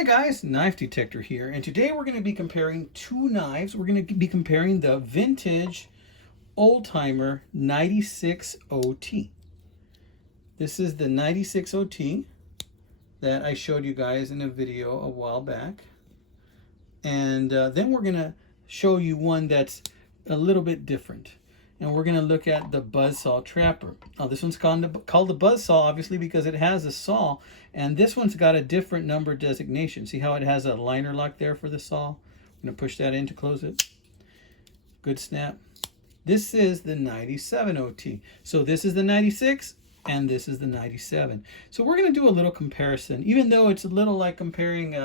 Hey guys, Knife Detector here, and today we're going to be comparing two knives. We're going to be comparing the vintage old-timer 96 OT. This is the 96 OT that I showed you guys in a video a while back. And then we're going to show you one that's a little bit different. And we're going to look at the Buzzsaw Trapper. Now this one's called the Buzzsaw, obviously, because it has a saw. And this one's got a different number designation. See how it has a liner lock there for the saw? I'm going to push that in to close it. Good snap. This is the 97 OT. So this is the 96 and this is the 97. So we're going to do a little comparison, even though it's a little like comparing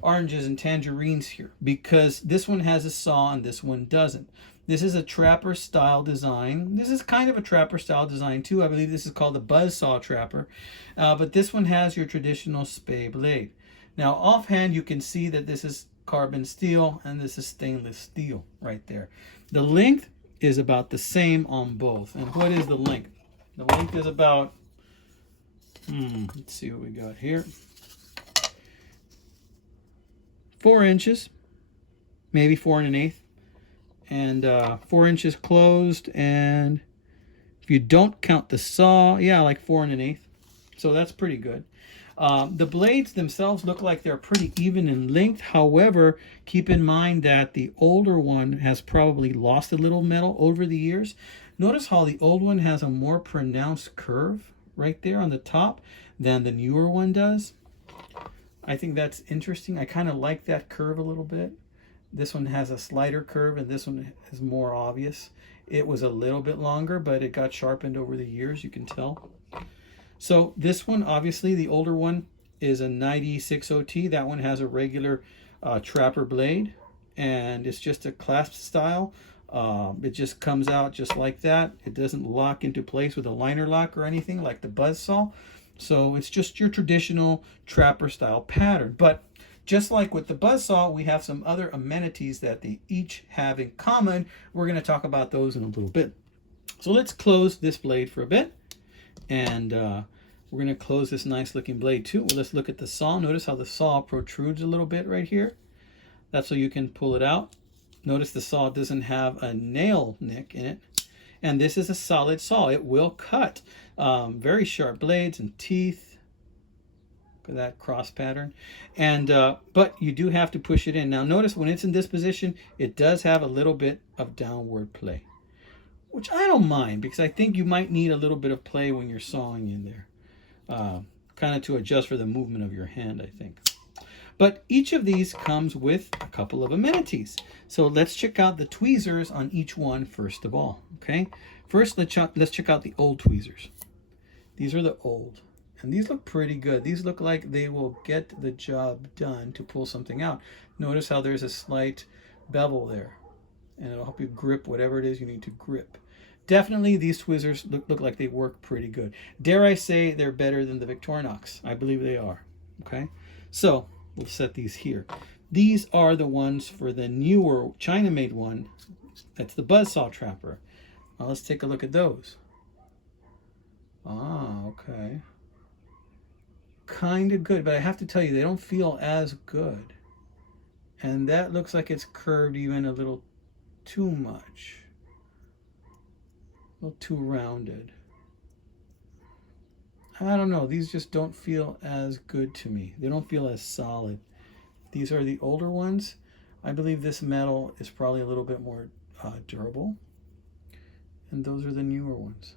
oranges and tangerines here, because this one has a saw and this one doesn't. This is a trapper style design. This is kind of a trapper style design too. I believe this is called the Buzzsaw Trapper. But this one has your traditional spay blade. Now offhand you can see that this is carbon steel and this is stainless steel right there. The length is about the same on both. And what is the length? The length is about, let's see what we got here. 4 inches, maybe 4 1/8. And 4 inches closed, and if you don't count the saw, yeah, like 4 1/8. So that's pretty good. The blades themselves look like they're pretty even in length. However, keep in mind that the older one has probably lost a little metal over the years. Notice how the old one has a more pronounced curve right there on the top than the newer one does. I think that's interesting. I kind of like that curve a little bit. This one has a slighter curve and this one is more obvious. It was a little bit longer, but it got sharpened over the years, you can tell. So this one, obviously the older one, is a 96 OT. That one has a regular trapper blade and it's just a clasp style. It just comes out just like that. It doesn't lock into place with a liner lock or anything like the Buzzsaw. So it's just your traditional trapper style pattern. But just like with the Buzzsaw, we have some other amenities that they each have in common. We're going to talk about those in a little bit. So let's close this blade for a bit. And we're going to close this nice looking blade too. Well, let's look at the saw. Notice how the saw protrudes a little bit right here. That's so you can pull it out. Notice the saw doesn't have a nail nick in it. And this is a solid saw. It will cut. Very sharp blades and teeth. Look at that cross pattern. And but you do have to push it in. Now notice when it's in this position, it does have a little bit of downward play, which I don't mind because I think you might need a little bit of play when you're sawing in there. Kind of to adjust for the movement of your hand, I think. But each of these comes with a couple of amenities. So let's check out the tweezers on each one first of all. Okay. First, let's check out the old tweezers. These are the old. And these look pretty good. These look like they will get the job done to pull something out. Notice how there's a slight bevel there. And it'll help you grip whatever it is you need to grip. Definitely these tweezers look like they work pretty good. Dare I say they're better than the Victorinox? I believe they are. Okay. So we'll set these here. These are the ones for the newer China-made one. That's the Buzzsaw Trapper. Now let's take a look at those. Ah, okay. Kind of good, but I have to tell you, they don't feel as good. And that looks like it's curved even a little too much. A little too rounded. I don't know. These just don't feel as good to me. They don't feel as solid. These are the older ones. I believe this metal is probably a little bit more durable. And those are the newer ones.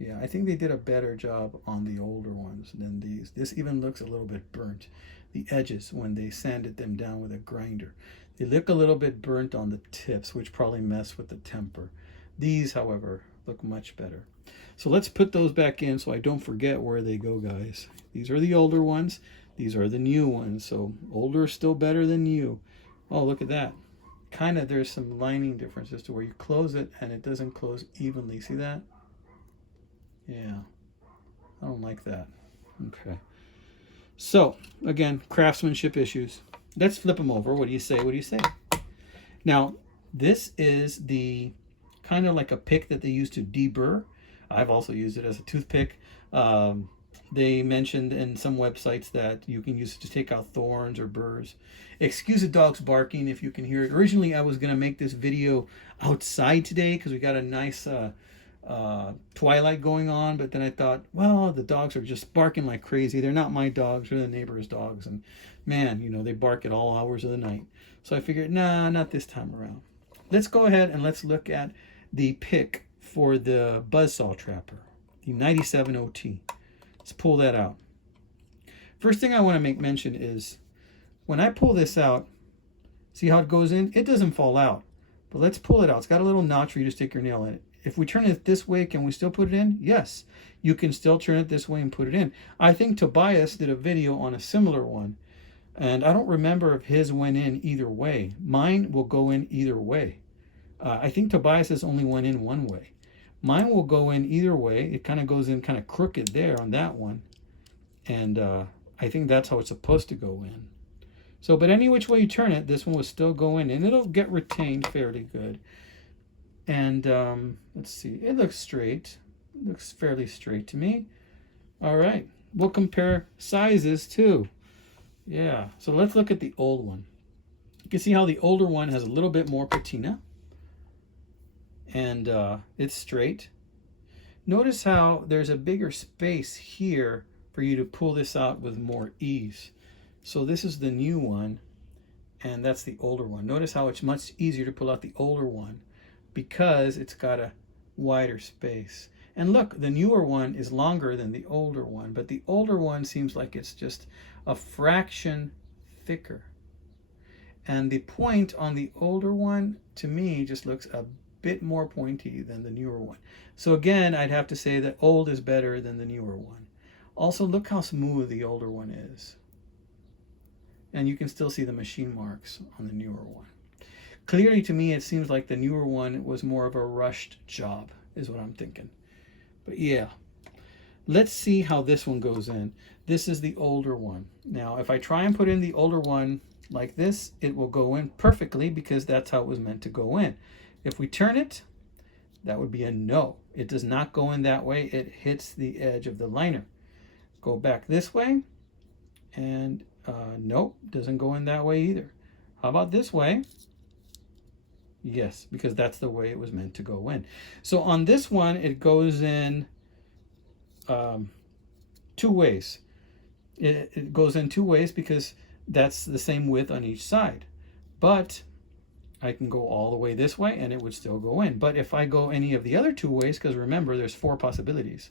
Yeah, I think they did a better job on the older ones than these. This even looks a little bit burnt. The edges, when they sanded them down with a grinder, they look a little bit burnt on the tips, which probably mess with the temper. These, however, look much better. So let's put those back in so I don't forget where they go, guys. These are the older ones. These are the new ones. So older is still better than new. Oh, look at that. Kind of, there's some lining differences to where you close it and it doesn't close evenly. See that? Yeah, I don't like that. Okay. So, again, craftsmanship issues. Let's flip them over. What do you say? What do you say? Now, this is the kind of like a pick that they use to deburr. I've also used it as a toothpick. They mentioned in some websites that you can use it to take out thorns or burrs. Excuse the dog's barking if you can hear it. Originally, I was going to make this video outside today because we got a nice twilight going on, but then I thought, well, the dogs are just barking like crazy. They're not my dogs, they're the neighbor's dogs, and man, you know, they bark at all hours of the night. So I figured, nah, not this time around. Let's go ahead and let's look at the pick for the buzzsaw trapper, the 97 OT. Let's pull that out. First thing I want to make mention is when I pull this out, see how it goes in? It doesn't fall out, but let's pull it out. It's got a little notch for you to stick your nail in it. If we turn it this way, can we still put it in? Yes, you can still turn it this way and put it in. I think Tobias did a video on a similar one, and I don't remember if his went in either way. Mine will go in either way. I think Tobias's only went in one way. Mine will go in either way. It kind of goes in kind of crooked there on that one, and I think that's how it's supposed to go in. So, but any which way you turn it, this one will still go in, and it'll get retained fairly good. And let's see, it looks straight. It looks fairly straight to me. All right, we'll compare sizes too. Yeah, so let's look at the old one. You can see how the older one has a little bit more patina, and it's straight. Notice how there's a bigger space here for you to pull this out with more ease. So this is the new one, and that's the older one. Notice how it's much easier to pull out the older one because it's got a wider space. And look, the newer one is longer than the older one, but the older one seems like it's just a fraction thicker. And the point on the older one, to me, just looks a bit more pointy than the newer one. So again, I'd have to say that old is better than the newer one. Also, look how smooth the older one is. And you can still see the machine marks on the newer one. Clearly, to me, it seems like the newer one was more of a rushed job, is what I'm thinking. But yeah, let's see how this one goes in. This is the older one. Now, if I try and put in the older one like this, it will go in perfectly because that's how it was meant to go in. If we turn it, that would be a no. It does not go in that way. It hits the edge of the liner. Go back this way, and nope, doesn't go in that way either. How about this way? Yes, because that's the way it was meant to go in. So on this one, it goes in two ways. It goes in two ways because that's the same width on each side. But I can go all the way this way and it would still go in. But if I go any of the other two ways, because remember, there's 4 possibilities,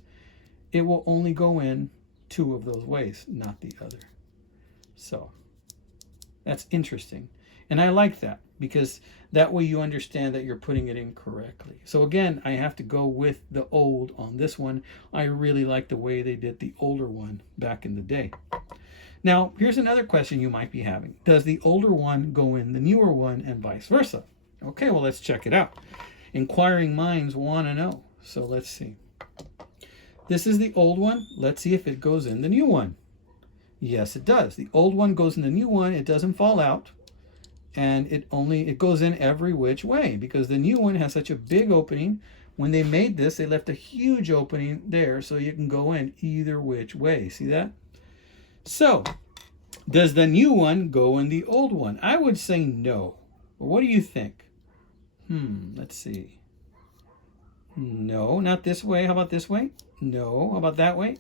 it will only go in 2 of those ways, not the other. So that's interesting. And I like that because that way you understand that you're putting it in correctly. So again, I have to go with the old on this one. I really like the way they did the older one back in the day. Now, here's another question you might be having. Does the older one go in the newer one and vice versa? Okay, well, let's check it out. Inquiring minds want to know. So let's see. This is the old one. Let's see if it goes in the new one. Yes, it does. The old one goes in the new one. It doesn't fall out. And it goes in every which way because the new one has such a big opening. When they made this, they left a huge opening there so you can go in either which way. See that? So, does the new one go in the old one? I would say no. But what do you think? Let's see. No, not this way. How about this way? No. How about that way?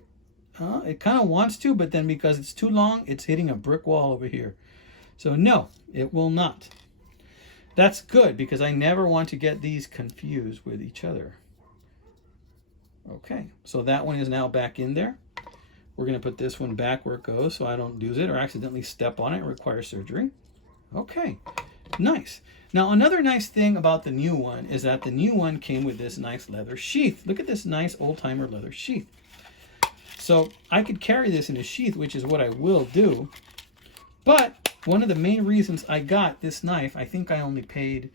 It kind of wants to, but then because it's too long, it's hitting a brick wall over here. So no, it will not. That's good because I never want to get these confused with each other. Okay, so that one is now back in there. We're going to put this one back where it goes so I don't lose it or accidentally step on it and require surgery. Okay, nice. Now another nice thing about the new one is that the new one came with this nice leather sheath. Look at this nice old-timer leather sheath. So I could carry this in a sheath, which is what I will do. But one of the main reasons I got this knife, I think I only paid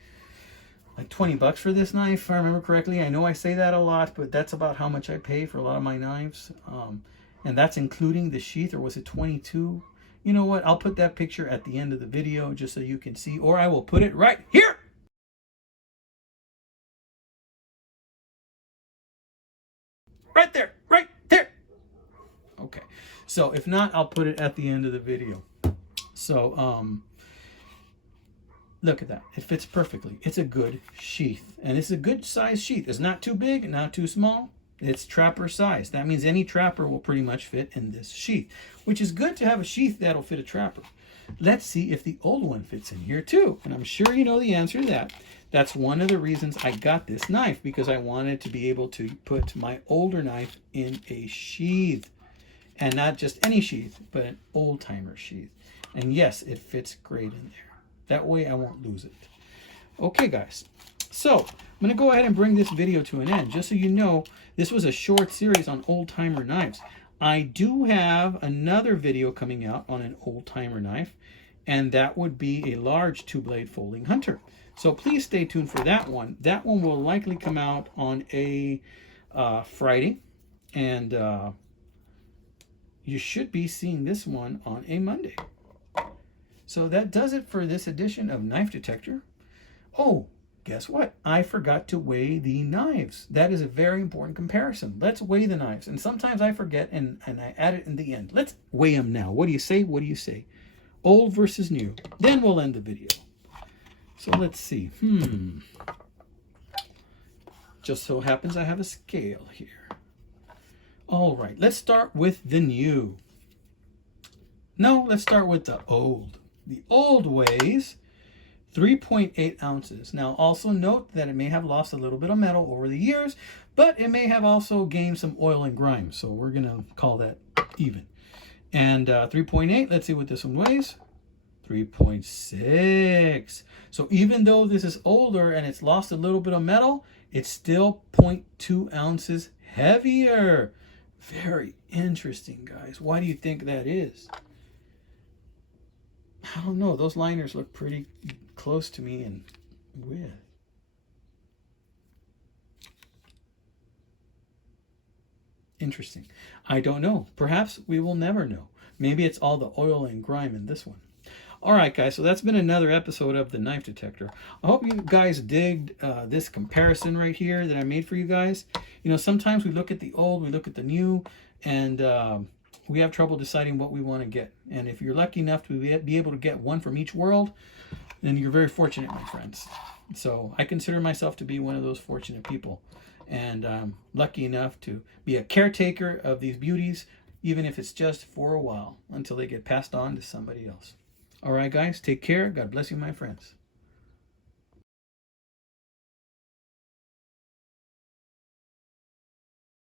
like 20 bucks for this knife, if I remember correctly. I know I say that a lot, but that's about how much I pay for a lot of my knives. And that's including the sheath, or was it 22? You know what? I'll put that picture at the end of the video just so you can see, or I will put it right here. Right there, right there. Okay. So if not, I'll put it at the end of the video. So look at that. It fits perfectly. It's a good sheath. And it's a good size sheath. It's not too big, not too small. It's trapper size. That means any trapper will pretty much fit in this sheath, which is good to have a sheath that'll fit a trapper. Let's see if the old one fits in here too. And I'm sure you know the answer to that. That's one of the reasons I got this knife, because I wanted to be able to put my older knife in a sheath. And not just any sheath, but an old-timer sheath. And yes, it fits great in there. That way I won't lose it. Okay, guys. So I'm going to go ahead and bring this video to an end. Just so you know, this was a short series on old-timer knives. I do have another video coming out on an old-timer knife, and that would be a large two-blade folding hunter. So please stay tuned for that one. That one will likely come out on a Friday, and you should be seeing this one on a Monday. So that does it for this edition of Knife Detector. Oh, guess what? I forgot to weigh the knives. That is a very important comparison. Let's weigh the knives. And sometimes I forget and I add it in the end. Let's weigh them now. What do you say? What do you say? Old versus new. Then we'll end the video. So let's see. Just so happens I have a scale here. All right, let's start with the new. No, let's start with the old. The old weighs 3.8 ounces. Now, also note that it may have lost a little bit of metal over the years, but it may have also gained some oil and grime. So we're going to call that even. And 3.8, let's see what this one weighs. 3.6. So even though this is older and it's lost a little bit of metal, it's still 0.2 ounces heavier. Very interesting, guys. Why do you think that is? I don't know. Those liners look pretty close to me in width. Interesting. I don't know. Perhaps we will never know. Maybe it's all the oil and grime in this one. All right, guys, so that's been another episode of the Knife Detector. I hope you guys digged this comparison right here that I made for you guys. You know, sometimes we look at the old, we look at the new, and we have trouble deciding what we want to get. And if you're lucky enough to be able to get one from each world, then you're very fortunate, my friends. So I consider myself to be one of those fortunate people. And I'm lucky enough to be a caretaker of these beauties, even if it's just for a while, until they get passed on to somebody else. All right, guys, take care. God bless you, my friends.